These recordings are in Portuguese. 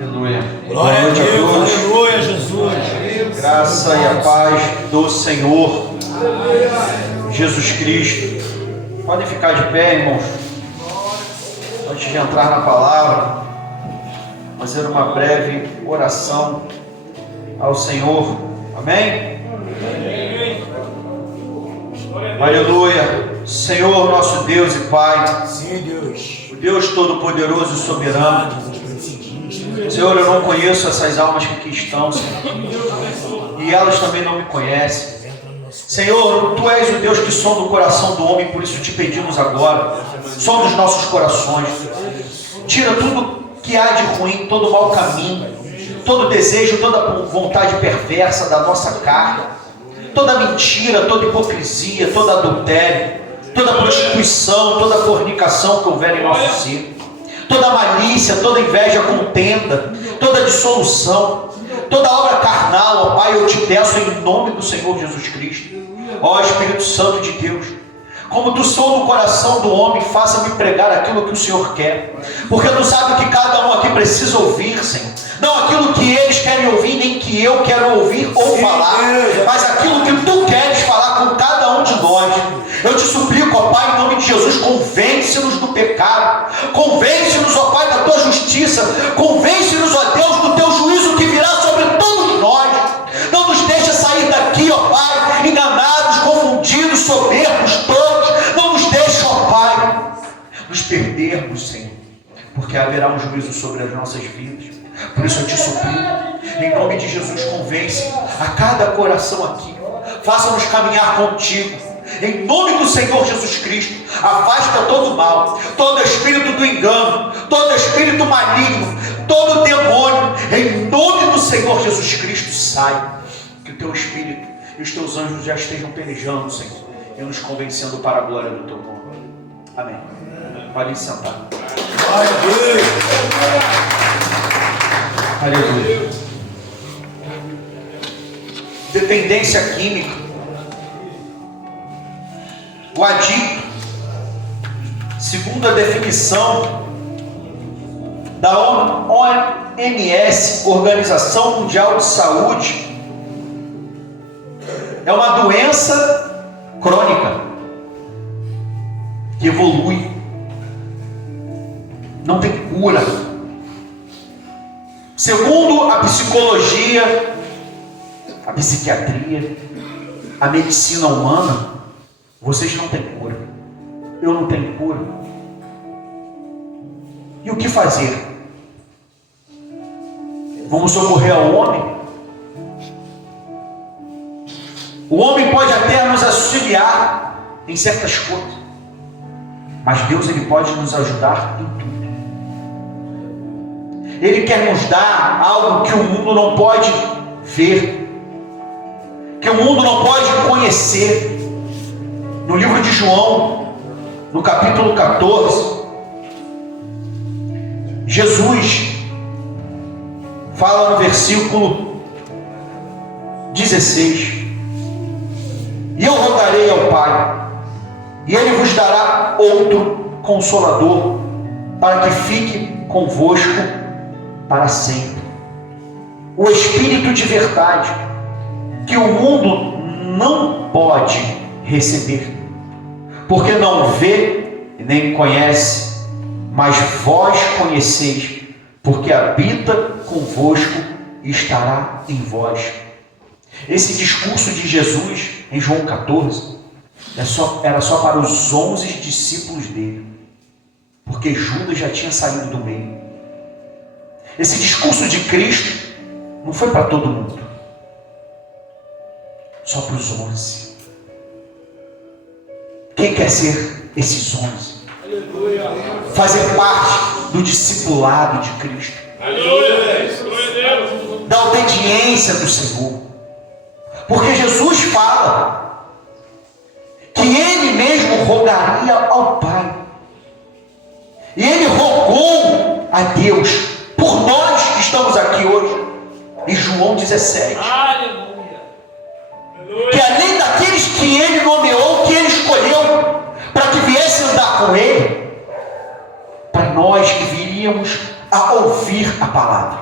Aleluia. Glória a Deus, aleluia, Jesus. Graça e a paz do Senhor Jesus Cristo. Podem ficar de pé, irmãos. Antes de entrar na palavra, fazer uma breve oração ao Senhor. Amém? Aleluia. Senhor, nosso Deus e Pai. Sim, Deus. O Deus Todo-Poderoso e Soberano. Senhor, eu não conheço essas almas que aqui estão, Senhor. E elas também não me conhecem. Senhor, Tu és o Deus que sonda o coração do homem, por isso te pedimos agora. Sonda os nossos corações. Tira tudo que há de ruim, todo mau caminho, todo desejo, toda vontade perversa da nossa carne, toda mentira, toda hipocrisia, todo adultério, toda prostituição, toda fornicação que houver em nosso ser, toda malícia, toda inveja, contenda, toda dissolução, toda obra carnal, ó Pai, eu te peço em nome do Senhor Jesus Cristo, ó Espírito Santo de Deus, como Tu sonda o coração do homem, faça-me pregar aquilo que o Senhor quer, porque Tu sabe o que cada um aqui precisa ouvir, Senhor. Não aquilo que eles querem ouvir, nem que eu quero ouvir ou falar, mas aquilo que Tu queres falar com cada um de nós. Eu te suplico, ó Pai, em nome de Jesus, convence-nos do pecado, convence-nos, ó Pai, da Tua justiça, convence-nos, ó Deus, do Teu juízo que virá sobre todos nós. Não nos deixa sair daqui, ó Pai, enganados, confundidos, soberbos todos. Não nos deixa, ó Pai, nos perdermos, Senhor, porque haverá um juízo sobre as nossas vidas. Por isso eu te suplico, em nome de Jesus, convence a cada coração aqui, faça-nos caminhar contigo. Em nome do Senhor Jesus Cristo, afasta todo mal, todo espírito do engano, todo espírito maligno, todo demônio. Em nome do Senhor Jesus Cristo, sai. Que o Teu Espírito e os Teus anjos já estejam pelejando, Senhor, e nos convencendo para a glória do Teu nome. Amém. Podem sentar. Glória a Deus. Aleluia. Dependência química. O adicto, segundo a definição da OMS, Organização Mundial de Saúde, é uma doença crônica que evolui, não tem cura. Segundo a psicologia, a psiquiatria, a medicina humana, vocês não têm cura. Eu não tenho cura. E o que fazer? Vamos socorrer ao homem? O homem pode até nos auxiliar em certas coisas, mas Deus, Ele pode nos ajudar em tudo. Ele quer nos dar algo que o mundo não pode ver, que o mundo não pode conhecer. No livro de João, no capítulo 14, Jesus fala no versículo 16: E eu rogarei ao Pai, e Ele vos dará outro Consolador, para que fique convosco para sempre. O Espírito de verdade, que o mundo não pode receber, porque não vê e nem conhece, mas vós conheceis, porque habita convosco e estará em vós. Esse discurso de Jesus em João 14 era só para os 11 discípulos dele, porque Judas já tinha saído do meio. Esse discurso de Cristo não foi para todo mundo, só para os 11. Quem quer ser esses 11? Aleluia. Fazer parte do discipulado de Cristo. Aleluia. Da obediência do Senhor. Porque Jesus fala que Ele mesmo rogaria ao Pai. E Ele rogou a Deus por nós que estamos aqui hoje. Em João 17. Aleluia. Que além daqueles que Ele nomeou, que Ele escolheu para que viesse andar com Ele, para nós que viríamos a ouvir a palavra.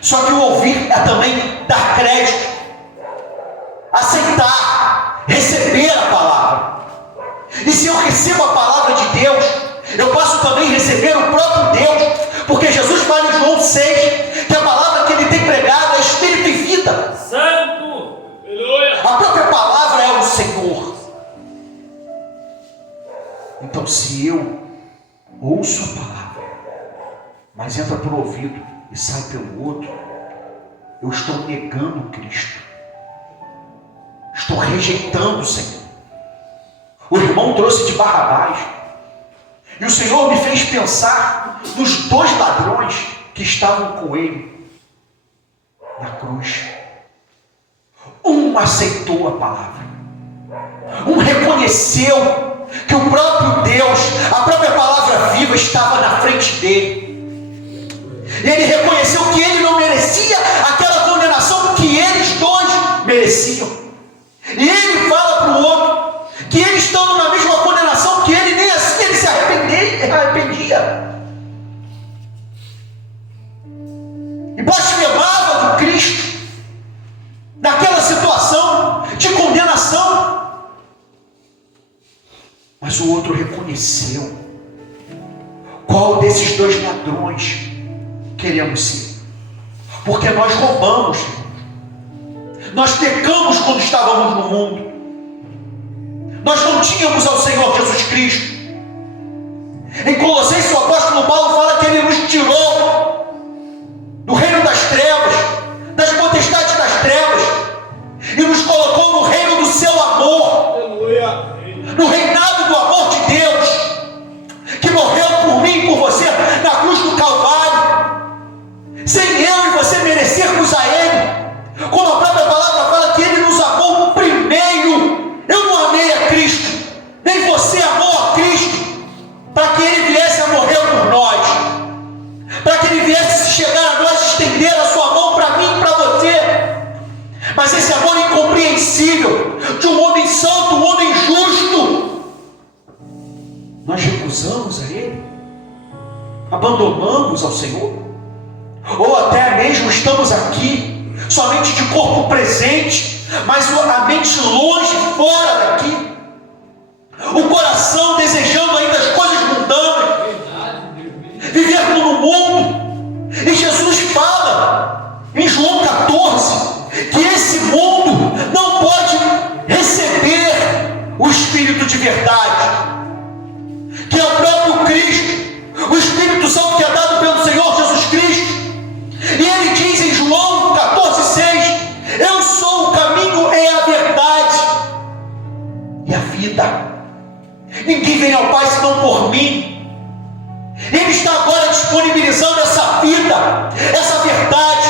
Só que o ouvir é também dar crédito, aceitar, receber a palavra. E se eu recebo a palavra de Deus, eu posso também receber o próprio Deus, porque Jesus fala em João 6 que a palavra que ele tem pregado é espírito e vida. Santo! Aleluia! A própria palavra é o Senhor. Então, se eu ouço a palavra, mas entra por ouvido e sai pelo outro, eu estou negando Cristo, estou rejeitando o Senhor. O irmão trouxe de Barrabás, e o Senhor me fez pensar nos 2 ladrões que estavam com ele na cruz. Um aceitou a palavra, um reconheceu que o próprio Deus, a própria palavra viva estava na frente dele. Ele reconheceu que ele não merecia aquela condenação que eles 2 mereciam. E ele fala para o outro que eles estão na mesma condenação que ele, nem assim ele se arrependia. E blasfemava do Cristo naquela situação de condenação. Mas o outro reconheceu. Qual desses 2 ladrões queremos ser? Porque nós roubamos, nós pecamos quando estávamos no mundo, nós não tínhamos ao Senhor Jesus Cristo. Em Colossenses o apóstolo Paulo fala que ele nos tirou do reino das trevas, das potestades das trevas, e nos colocou no reino do seu amor, no reinado do amor de Deus, que morreu por mim e por você na cruz do Calvário, sem eu e você merecermos a Ele, como a própria palavra fala que Ele nos amou primeiro. Eu não amei a Cristo, nem você amou a Cristo, para que Ele viesse a morrer por nós, para que Ele viesse chegar a nós, estender a sua mão para mim e para você. Mas esse amor incompreensível de um homem santo, um homem justo, nós recusamos a Ele, abandonamos ao Senhor, ou até mesmo estamos aqui somente de corpo presente, mas a mente longe, fora daqui, o coração desejando ainda as coisas mundanas, viver como no mundo. E Jesus fala em João 14 que esse mundo não pode receber o Espírito de verdade, que é o próprio Cristo, o Espírito Santo que é dado pelo Senhor Jesus Cristo. E ele diz em João 14,6: eu sou o caminho e a verdade e a vida. Ninguém vem ao Pai senão por mim. Ele está agora disponibilizando essa vida, essa verdade.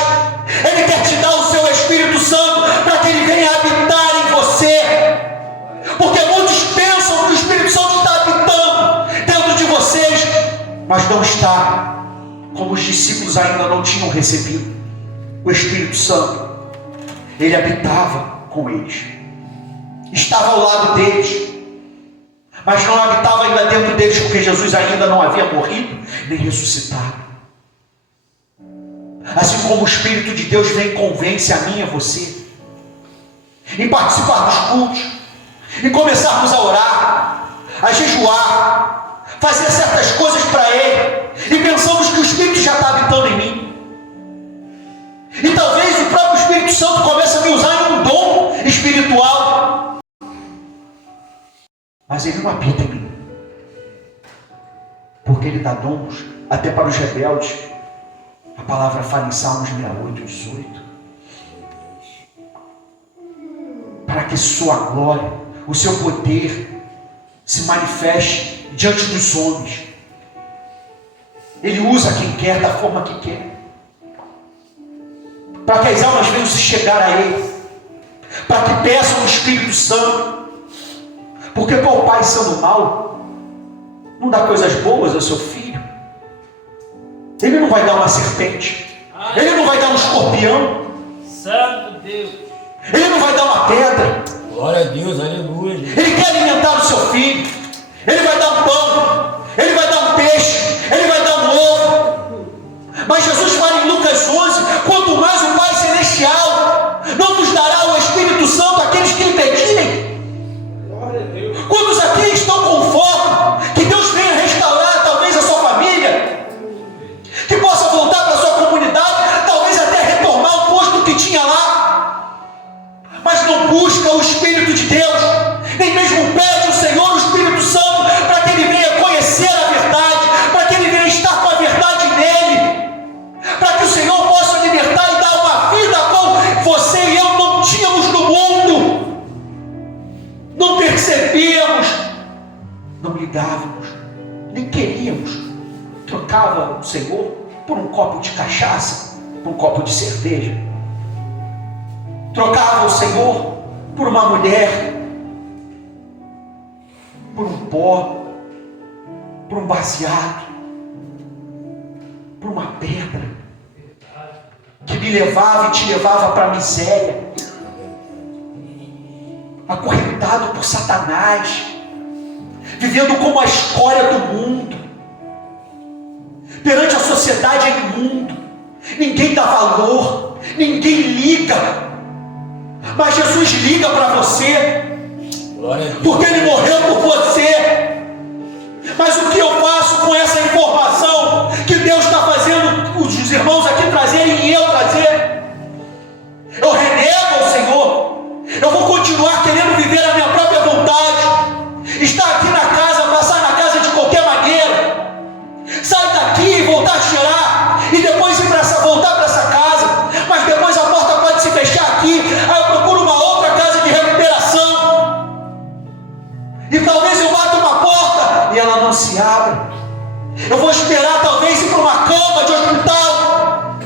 Ele quer te dar o seu Espírito Santo para que ele venha habitar em você. Porque muitos pensam que o Espírito Santo está habitando dentro de vocês, mas não está. Como os discípulos ainda não tinham recebido o Espírito Santo, ele habitava com eles, estava ao lado deles, mas não habitava ainda dentro deles, porque Jesus ainda não havia morrido nem ressuscitado. Assim como o Espírito de Deus vem e convence a mim e a você em participar dos cultos, em começarmos a orar, a jejuar, fazer certas coisas para Ele, e pensamos que o Espírito já está habitando em mim. E talvez o próprio Espírito Santo comece a me usar em um dom espiritual, mas ele não habita em mim, porque ele dá dons até para os rebeldes. A palavra fala em Salmos 68, 18, para que sua glória, o seu poder se manifeste diante dos homens. Ele usa quem quer, da forma que quer, para que as almas venham se chegar a Ele, para que peçam o Espírito Santo. Porque qual pai sendo mau não dá coisas boas ao seu filho? Ele não vai dar uma serpente, ele não vai dar um escorpião, Santo Deus, ele não vai dar uma pedra. Glória a Deus, aleluia. Ele quer alimentar o seu filho, ele vai dar um pão, ele vai dar um peixe, ele vai dar um ovo. Mas Jesus fala em trocava o Senhor por um copo de cachaça, por um copo de cerveja. Trocava o Senhor por uma mulher, por um pó, por um baseado, por uma pedra que me levava e te levava para a miséria, acorrentado por Satanás, vivendo como a escória do mundo, perante a sociedade é imundo, ninguém dá valor, ninguém liga, mas Jesus liga para você, porque Ele morreu por você. Mas o que eu faço com essa informação que Deus está fazendo os irmãos aqui trazerem e eu trazer? Eu renego ao Senhor, eu vou continuar querendo viver a minha própria vontade, estar aqui na casa, passar na casa de qualquer maneira, sair daqui e voltar a cheirar, e depois voltar para essa casa, mas depois a porta pode se fechar aqui, aí eu procuro uma outra casa de recuperação, e talvez eu bata uma porta e ela não se abre. Eu vou esperar talvez ir para uma cama de hospital,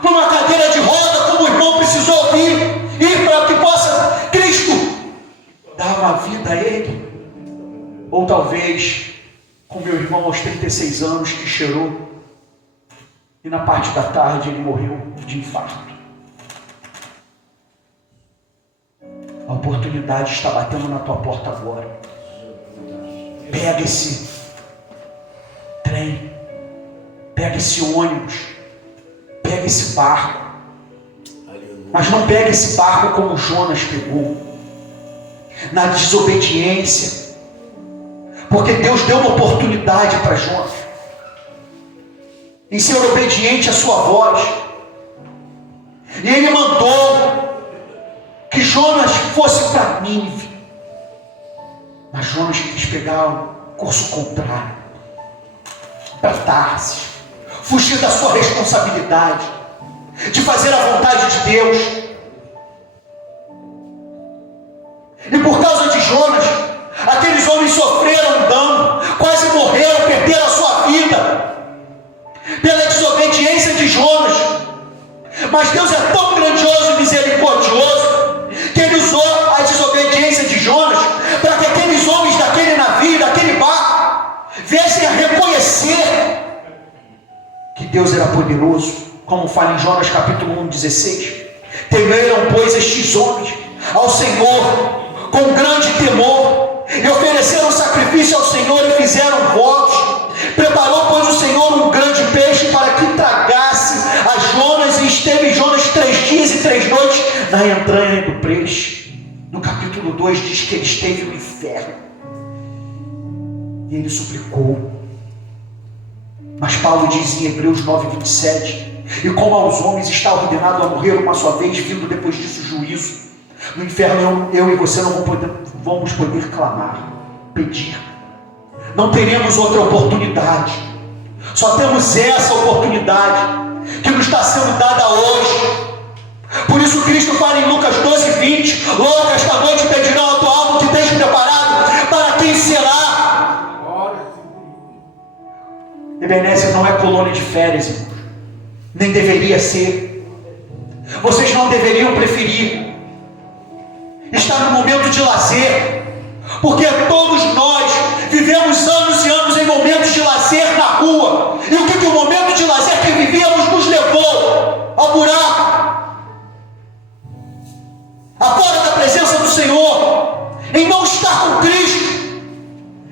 para uma cadeira de roda, como o irmão precisou vir, e para que possa Cristo dar uma vida a ele. Ou talvez, como meu irmão aos 36 anos que cheirou, e na parte da tarde ele morreu de infarto. A oportunidade está batendo na tua porta agora. Pega esse trem, pega esse ônibus, pega esse barco, mas não pega esse barco como Jonas pegou, na desobediência, porque Deus deu uma oportunidade para Jonas em ser obediente à sua voz, e Ele mandou que Jonas fosse para Nínive, mas Jonas quis pegar o curso contrário, para Tarsis, fugir da sua responsabilidade, de fazer a vontade de Deus. E por causa de Jonas, aqueles homens sofreram dano, quase morreram, perderam a sua vida, pela desobediência de Jonas. Mas Deus é tão grandioso e misericordioso, que Ele usou a desobediência de Jonas, para que aqueles homens daquele navio, daquele barco, viessem a reconhecer que Deus era poderoso, como fala em Jonas capítulo 1:16. Temeram, pois, estes homens ao Senhor com grande temor, e ofereceram sacrifício ao Senhor e fizeram votos. Preparou, pois, o Senhor um grande peixe para que tragasse a Jonas, e esteve Jonas 3 dias e 3 noites na entranha do peixe. No capítulo 2 diz que ele esteve no inferno, e ele suplicou. Mas Paulo diz em Hebreus 9:27, e como aos homens está ordenado a morrer uma só vez, vindo depois disso o juízo, no inferno eu e você não vamos poder clamar, pedir. Não teremos outra oportunidade. Só temos essa oportunidade que nos está sendo dada hoje. Por isso Cristo fala em Lucas 12:20, logo esta noite pedirão a tua alma que tens preparado, para quem será? Ebenezer não é colônia de férias, irmãos. Nem deveria ser. Vocês não deveriam preferir estar no momento de lazer, porque todos nós vivemos anos e anos em momentos de lazer na rua. E o que o momento de lazer que vivíamos nos levou? Ao buraco, fora da presença do Senhor, em não estar com Cristo,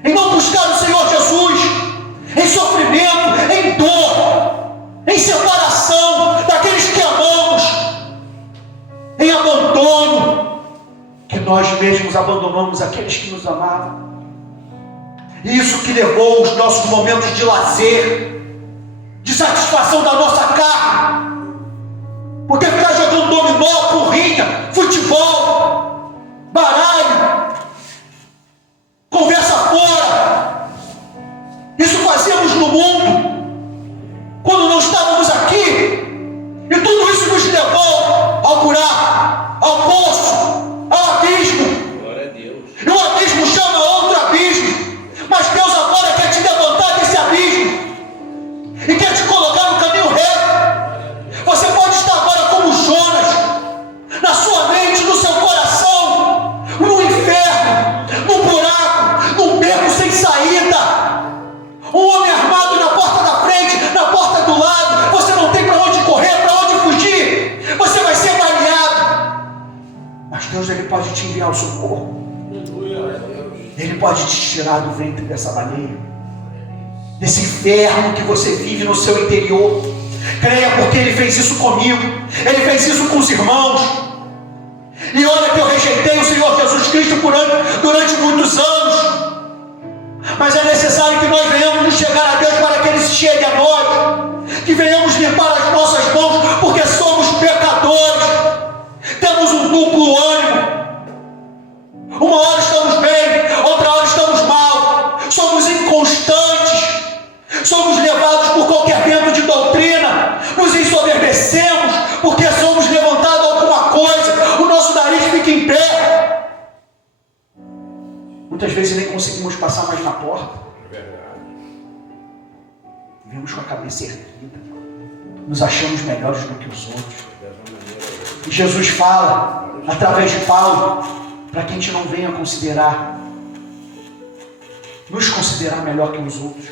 em não buscar o Senhor Jesus, em sofrimento, em dor, em separação daqueles que amamos, em abandono, que nós mesmos abandonamos aqueles que nos amavam. Isso que levou os nossos momentos de lazer, de satisfação da nossa carne, porque ficar jogando dominó, porrinha, futebol, baralho, conversa fora, isso fazíamos no mundo quando não estávamos aqui, e tudo isso nos levou ao buraco, ao poço, ao abismo. Glória a Deus. E o abismo chama outro abismo, mas Deus agora quer te levantar desse abismo e quer te colocar no caminho reto. Você pode estar agora como Jonas, na sua mente, no seu coração, no inferno, num buraco, num beco sem saída. Um homem armado na porta da frente, na porta do lado. Você não tem para onde correr, para onde fugir. Você vai ser baleado. Mas Deus, Ele pode te enviar o socorro. Ele pode te tirar do ventre dessa baleia, desse inferno que você vive no seu interior. Creia, porque Ele fez isso comigo. Ele fez isso com os irmãos. E olha que eu rejeitei o Senhor Jesus Cristo durante muitos anos. Mas é necessário que nós venhamos nos chegar a Deus para que Ele se chegue a nós. Que venhamos limpar as nossas mãos, porque somos pecadores. Temos um duplo ânimo. Uma hora estamos bem, outra hora estamos mal. Somos inconstantes. Somos levados por qualquer vento de doutrina. Nos ensoberbecemos porque somos levantados a alguma coisa. O nosso nariz fica em pé. Muitas vezes nem conseguimos passar mais na porta. Vivemos com a cabeça erguida. Nos achamos melhores do que os outros. E Jesus fala, através de Paulo, para que a gente não venha nos considerar melhor que os outros,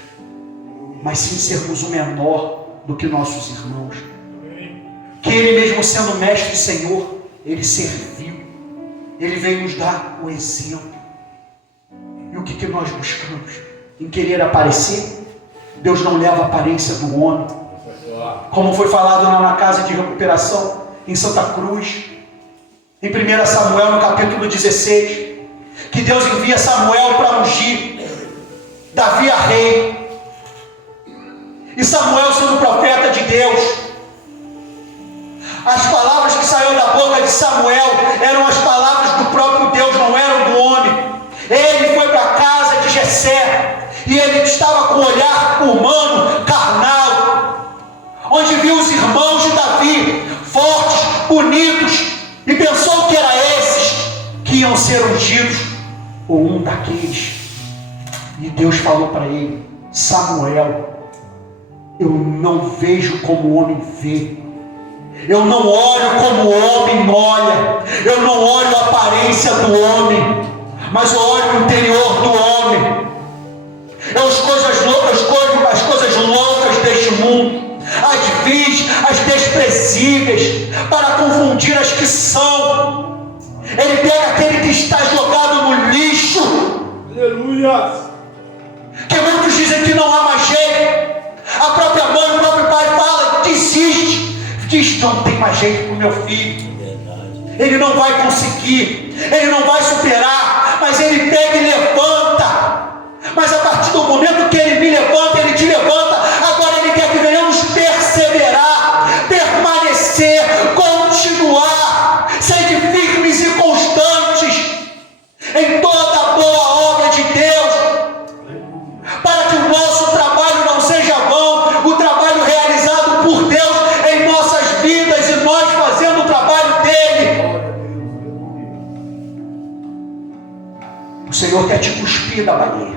mas sim sermos o menor do que nossos irmãos. Que Ele mesmo sendo mestre e Senhor, Ele serviu. Ele veio nos dar o exemplo. E o que nós buscamos? Em querer aparecer? Deus não leva a aparência do homem. Como foi falado na casa de recuperação em Santa Cruz, em 1 Samuel, no capítulo 16, que Deus envia Samuel para ungir Davi a rei. E Samuel, sendo profeta de Deus, as palavras que saíram da boca de Samuel eram as palavras do próprio Deus, não eram do homem. Ele foi para a casa de Jessé, e ele estava com o olhar humano, carnal, onde viu os irmãos de Davi, fortes, bonitos, e pensou que era esses que iam ser ungidos, ou um daqueles. E Deus falou para ele: Samuel, eu não vejo como o homem vê. Eu não olho como o homem olha. Eu não olho a aparência do homem, mas eu olho o interior do homem. As coisas loucas deste mundo, as vis, as desprezíveis, para confundir as que são. Ele pega aquele que está jogado no lixo. Aleluia. Que muitos dizem que não há mais jeito. A própria mãe, o próprio pai fala, desiste. Diz, não tem mais jeito para o meu filho. Ele não vai conseguir, ele não vai superar, mas ele pega e levanta. Mas a partir do momento que ele me levanta, ele te levanta. Agora ele quer que venhamos perseverar, permanecer, continuar, ser firmes e constantes em toda a boa obra de Deus, para que o nosso trabalho não seja vão, o trabalho realizado por Deus em nossas vidas e nós fazendo o trabalho dele. O Senhor quer te cuspir da baleia,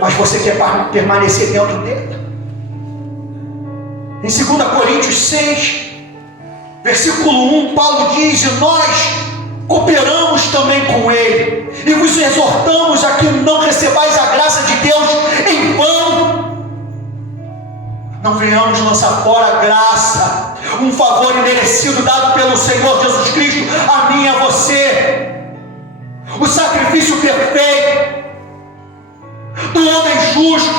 mas você quer permanecer dentro dele. Em 2 Coríntios 6, versículo 1, Paulo diz: e nós cooperamos também com ele, e vos exortamos a que não recebais a graça de Deus em vão. Não venhamos lançar fora a graça, um favor imerecido dado pelo Senhor Jesus Cristo a mim e a você. O sacrifício perfeito do homem justo,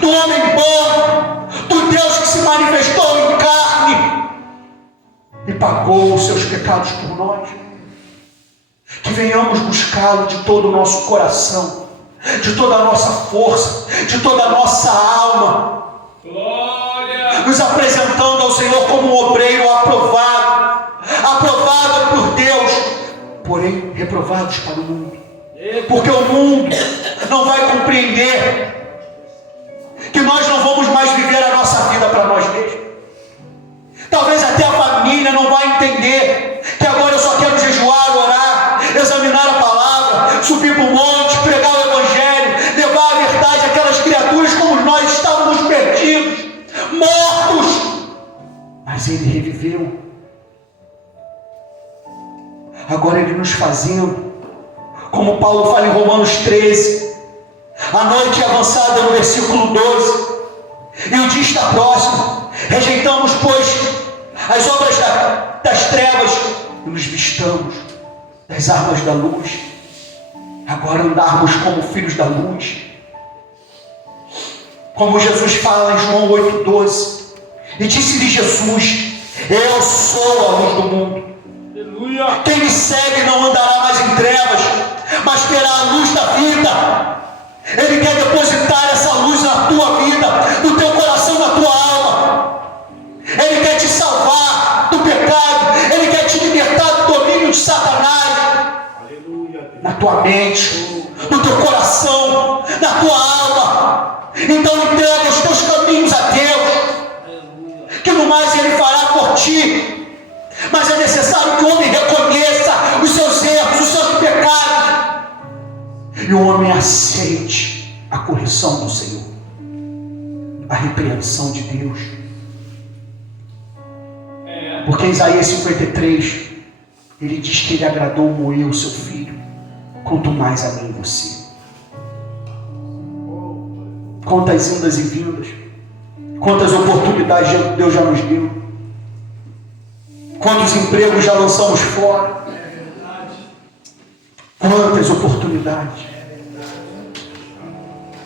do homem bom, do Deus que se manifestou em carne e pagou os seus pecados por nós. Que venhamos buscá-lo de todo o nosso coração, de toda a nossa força, de toda a nossa alma. Glória. Nos apresentando ao Senhor como um obreiro aprovado por Deus, porém reprovados para o mundo. Porque o mundo não vai compreender que nós não vamos mais viver a nossa vida para nós mesmos. Talvez até a família não vai entender que agora eu só quero jejuar, orar, examinar a palavra, subir para o monte, pregar o evangelho, levar a verdade àquelas criaturas como nós estávamos perdidos. mas Ele reviveu. Agora Ele nos fazendo, como Paulo fala em Romanos 13, a noite é avançada no versículo 12, e o dia está próximo. Rejeitamos, pois, as obras das trevas e nos vistamos das armas da luz. Agora andarmos como filhos da luz. Como Jesus fala em João 8,12, e disse-lhe Jesus: eu sou a luz do mundo. Aleluia. Quem me segue não andará mais em trevas, mas terá a luz da vida. Ele quer depositar essa luz na tua vida, no teu coração, na tua alma. Ele quer te salvar do pecado. Ele quer te libertar do domínio de Satanás. Aleluia. Na tua mente, no teu coração, na tua alma. Então entrega os teus caminhos a Deus, que no mais Ele fará por ti. Mas é necessário que o homem reconheça os seus erros, os seus pecados, e o homem aceite a correção do Senhor, a repreensão de Deus. Porque em Isaías 53 ele diz que Ele agradou moer o seu filho, quanto mais a mim e você. Quantas indas e vindas, quantas oportunidades Deus já nos deu, quantos empregos já lançamos fora, quantas oportunidades.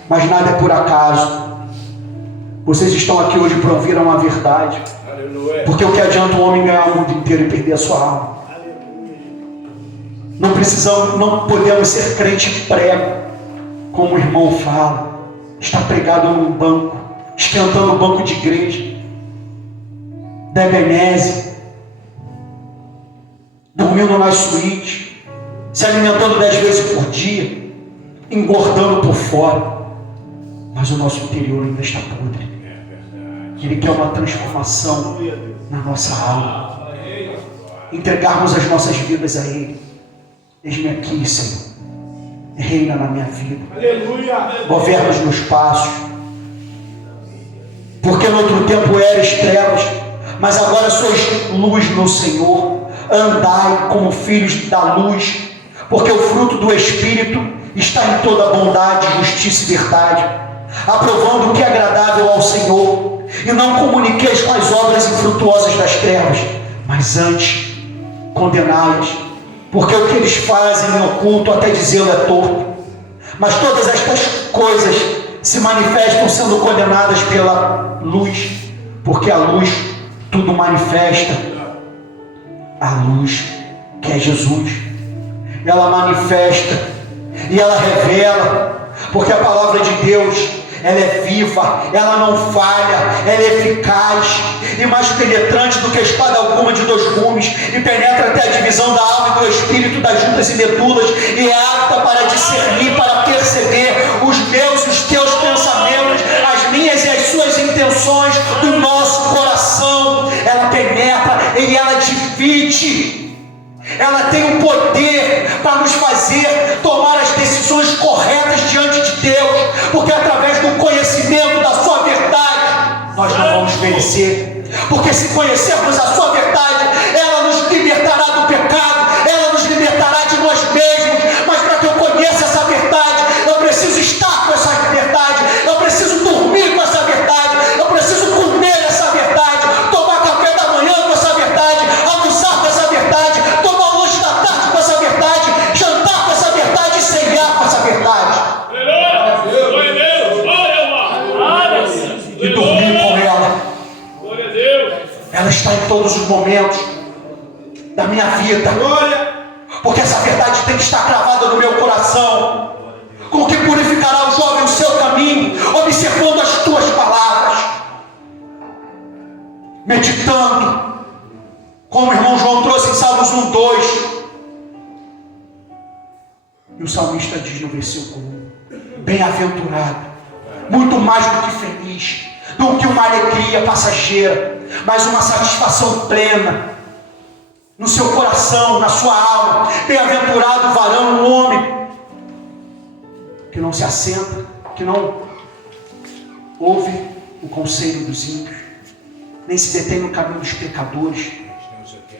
Mas nada é por acaso. Vocês estão aqui hoje para ouvir uma verdade. Aleluia. Porque o que adianta um homem ganhar o mundo inteiro e perder a sua alma? Não podemos ser crente prego, como o irmão fala, está pregado num banco, esquentando o banco de igreja, da Ebenezer, dormindo nas suítes, se alimentando 10 vezes por dia, engordando por fora, mas o nosso interior ainda está podre. Ele quer uma transformação na nossa alma, entregarmos as nossas vidas a Ele. Eis-me aqui, Senhor, reina na minha vida, Aleluia. governa os meus passos, porque no outro tempo eras trevas, mas agora sois luz no Senhor. Andai como filhos da luz, porque o fruto do Espírito está em toda bondade, justiça e verdade, aprovando o que é agradável ao Senhor. E não comuniqueis com as obras infrutuosas das trevas, mas antes condená-las, porque o que eles fazem em oculto, até dizê-lo, é torto. Mas todas estas coisas se manifestam sendo condenadas pela luz, porque a luz tudo manifesta. A luz, que é Jesus, ela manifesta e ela revela, porque a palavra de Deus, ela é viva, ela não falha, ela é eficaz e mais penetrante do que espada alguma de 2 gumes, e penetra até a divisão da alma e do espírito, das juntas e medulas, e é apta para discernir, para perceber os meus e os teus pensamentos, as minhas e as suas intenções do nosso coração. Ela penetra e ela divide. Ela tem o poder para nos fazer tomar as decisões corretas diante de Deus, porque através do conhecimento da sua verdade nós não vamos perecer, porque se conhecermos a sua verdade, ela nos libertará do pecado, ela nos libertará de nós mesmos. Mas para que eu conheça essa verdade, eu preciso estar com essa verdade, eu preciso dormir com essa verdade, eu preciso comer essa verdade, tomar café da manhã com essa verdade, almoçar com essa verdade, tomar lanche da tarde com essa verdade, jantar com essa verdade e ceiar com essa verdade. E dormir com ela. Ela está em todos os momentos da minha vida, porque essa verdade tem que estar cravada no meu coração, com que purificará o jovem o seu caminho, observando as tuas palavras, meditando, como o irmão João trouxe em Salmos 1:2, e o salmista diz no versículo 1: bem-aventurado, muito mais do que feliz, do que uma alegria passageira, mas uma satisfação plena no seu coração, na sua alma. Bem-aventurado o varão, o homem que não se assenta, que não ouve o conselho dos ímpios, nem se detém no caminho dos pecadores,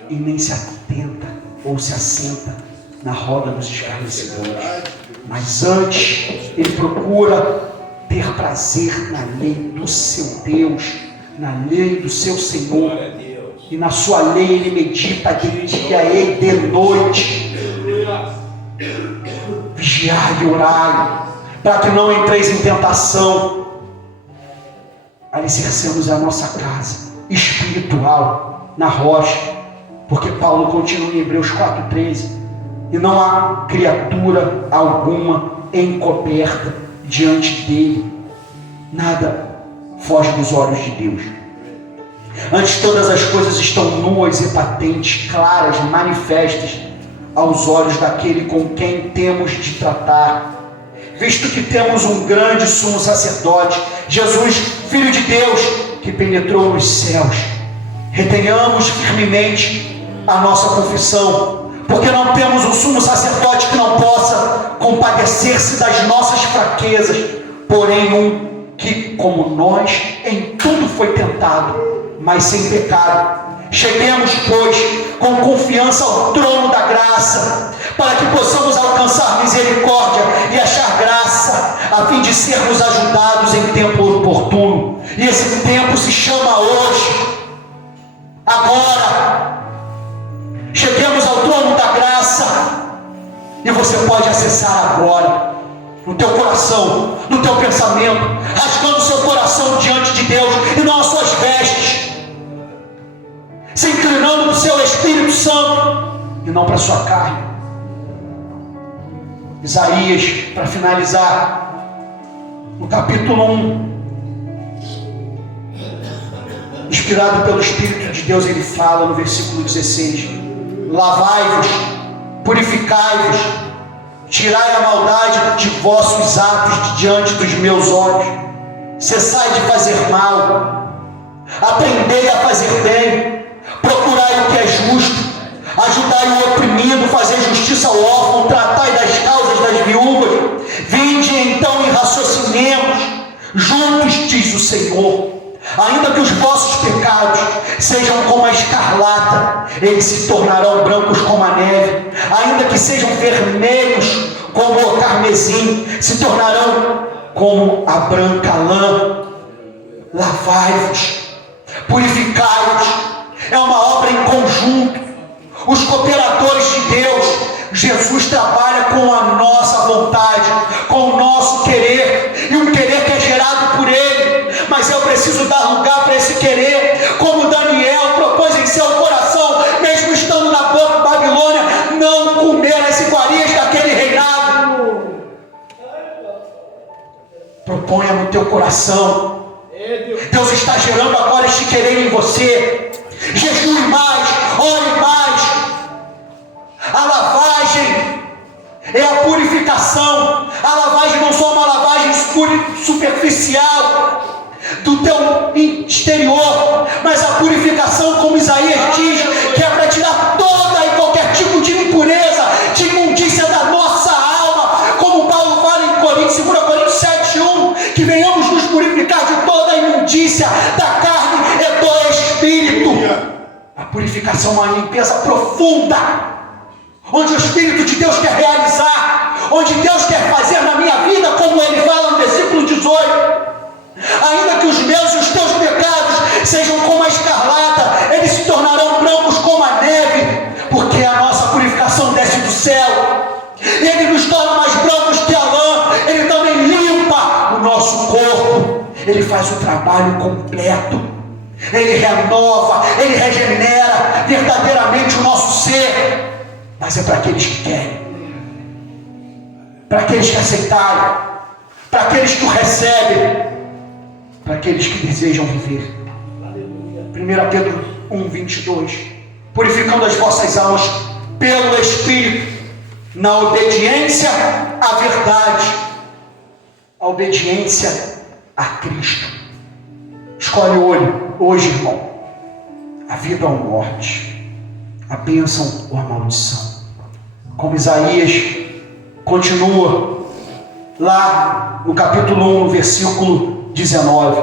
e nem se atenta ou se assenta na roda dos escarnecedores. Mas antes, ele procura ter prazer na lei do seu Deus, na lei do seu Senhor. E na sua lei ele medita de dia e de noite. Vigiai e orai, para que não entreis em tentação. Alicercemos a nossa casa espiritual na rocha, porque Paulo continua em Hebreus 4,13: e não há criatura alguma encoberta diante dele, nada foge dos olhos de Deus. Antes, todas as coisas estão nuas e patentes, claras, manifestas aos olhos daquele com quem temos de tratar. Visto que temos um grande sumo sacerdote, Jesus, Filho de Deus, que penetrou nos céus, retenhamos firmemente a nossa confissão, porque não temos um sumo sacerdote que não possa compadecer-se das nossas fraquezas, porém um que, como nós, em tudo foi tentado, mas sem pecado. Cheguemos, pois, com confiança ao trono da graça, para que possamos alcançar misericórdia e achar graça, a fim de sermos ajudados em tempo oportuno. E esse tempo se chama hoje, agora. Cheguemos ao trono da graça, e você pode acessar agora, no teu coração, no teu pensamento, rasgando o seu coração diante de Deus, e não as suas vestes, se inclinando para o seu Espírito Santo, e não para a sua carne. Isaías, para finalizar, no capítulo 1, inspirado pelo Espírito de Deus, ele fala no versículo 16: lavai-vos, purificai-vos, tirai a maldade de vossos atos de diante dos meus olhos, cessai de fazer mal, aprendei a fazer bem, procurai o que é justo, ajudai o oprimido, fazei justiça ao órfão, tratai das causas das viúvas, vinde então e raciocinemos juntos, diz o Senhor. Ainda que os vossos pecados sejam como a escarlata, eles se tornarão brancos como a neve. Ainda que sejam vermelhos como o carmesim, se tornarão como a branca lã. Lavai-vos, purificai-vos. É uma obra em conjunto. Os cooperadores de Deus, Jesus trabalha com a nossa vontade, com o nosso querer, e um querer que é gerado por Ele. Mas eu preciso dar lugar para esse querer, como Daniel propôs em seu coração, mesmo estando na Babilônia, não comer as iguarias daquele reinado. Proponha no teu coração. Deus está gerando agora este querer em você. Jejue mais, ore mais. A lavagem é a purificação. A lavagem não só uma lavagem superficial do teu exterior, mas a purificação, como Isaías diz, que é para tirar toda e qualquer tipo de impureza, de imundícia da nossa alma, como Paulo fala em 2 Coríntios 7:1, que venhamos nos purificar de toda a imundícia da carne e do espírito. A purificação é uma limpeza profunda, onde o Espírito de Deus quer realizar, onde Deus quer fazer na minha vida, como Ele fala no versículo 18: ainda que os meus e os teus pecados sejam como a escarlata, eles se tornarão brancos como a neve, porque a nossa purificação desce do céu. Ele nos torna mais brancos que a lã. Ele também limpa o nosso corpo. Ele faz o trabalho completo. Ele renova, Ele regenera verdadeiramente o nosso ser. Mas é para aqueles que querem, para aqueles que aceitarem, para aqueles que o recebem, para aqueles que desejam viver. 1 Pedro 1:22: purificando as vossas almas pelo Espírito, na obediência à verdade, a obediência a Cristo. Escolhe hoje, irmão, a vida ou a morte, a bênção ou a maldição. Como Isaías continua lá no capítulo 1, no versículo 19: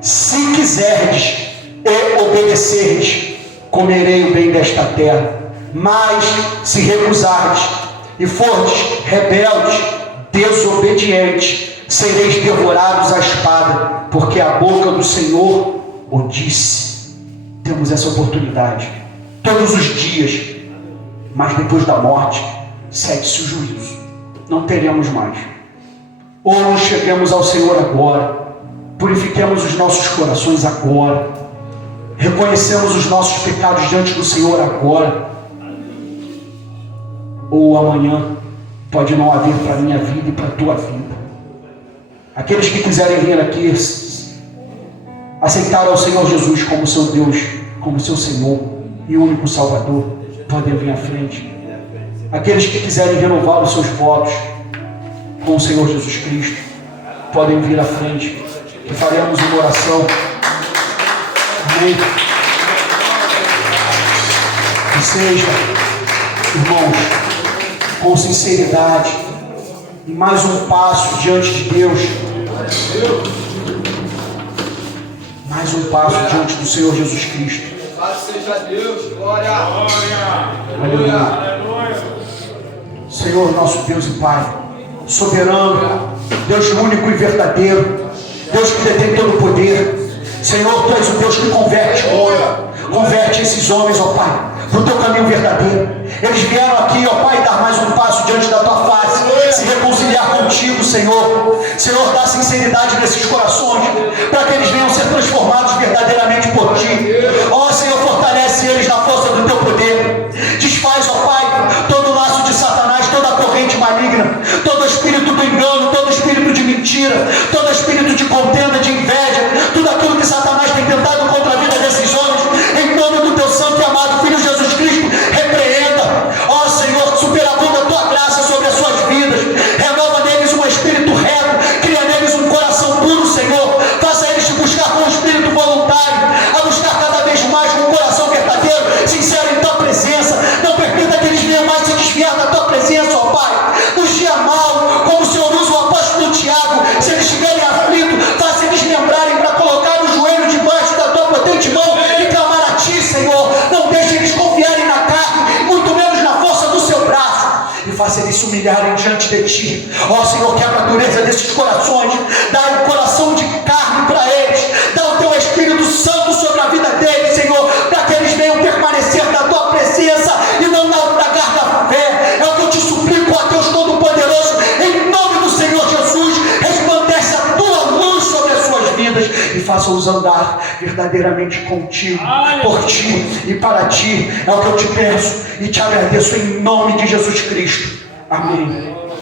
se quiserdes e obedecerdes, comerei o bem desta terra. Mas se recusardes e fordes rebeldes, desobedientes, sereis devorados à espada, porque a boca do Senhor o disse. Temos essa oportunidade todos os dias, mas depois da morte segue-se o juízo. Não teremos mais. Ou nos cheguemos ao Senhor agora, purifiquemos os nossos corações agora, reconhecemos os nossos pecados diante do Senhor agora, ou amanhã pode não haver para a minha vida e para a tua vida. Aqueles que quiserem vir aqui aceitar ao Senhor Jesus como seu Deus, como seu Senhor e único Salvador, podem vir à frente. Aqueles que quiserem renovar os seus votos com o Senhor Jesus Cristo, podem vir à frente, e faremos uma oração. Amém? Que seja, irmãos, com sinceridade, e mais um passo diante de Deus, mais um passo diante do Senhor Jesus Cristo. Louvado seja Deus, glória. Aleluia. Senhor, nosso Deus e Pai, soberano, Deus único e verdadeiro, Deus que detém todo o poder. Senhor, Tu és o Deus que converte o homem. Converte esses homens, ó Pai, para o Teu caminho verdadeiro. Eles vieram aqui, ó Pai, dar mais um passo diante da Tua face, se reconciliar contigo, Senhor. Senhor, dá sinceridade nesses corações, para que eles venham ser transformados verdadeiramente por Ti. Ó Senhor, fortalece eles na força do Teu poder. Desfaz, ó Pai, todo o laço de Satanás, toda a corrente maligna, todo o espírito do engano, todo o espírito de mentira, todo o espírito de contenda, de inveja, tudo aquilo que Satanás tem tentado contra a vida desses homens. Em nome do Teu santo e amado Filho Jesus Cristo, repreenda. Ó Senhor, superabunda a Tua graça sobre as suas vidas. Renova neles um espírito reto, cria neles um coração puro, Senhor. Faça eles te buscar com um espírito voluntário, a buscar cada vez mais com um coração verdadeiro, sincero em Tua presença. Não permita que eles venham mais se desviar da Tua presença, ó Pai. Nos dia mal, como o Senhor usa o apóstolo Tiago, se eles estiverem aflitos, faça eles lembrarem para colocar o joelho debaixo da Tua potente mão e clamar a Ti, Senhor. Não deixe eles confiarem na carne, muito menos na força do Seu braço, e faça eles se humilharem diante de Ti. Ó Senhor, quebra a dureza desses corações, dá um coração de carne para eles, dá o Teu Espírito Santo sobre a vida deles, Senhor, para que eles venham permanecer na Tua presença e não naufragar da fé. É o que eu te suplico, ó Deus Todo-Poderoso, em nome do Senhor Jesus. Resplandece a Tua luz sobre as suas vidas e faça-os andar verdadeiramente contigo, por Ti e para Ti. É o que eu te peço e te agradeço em nome de Jesus Cristo. Amém.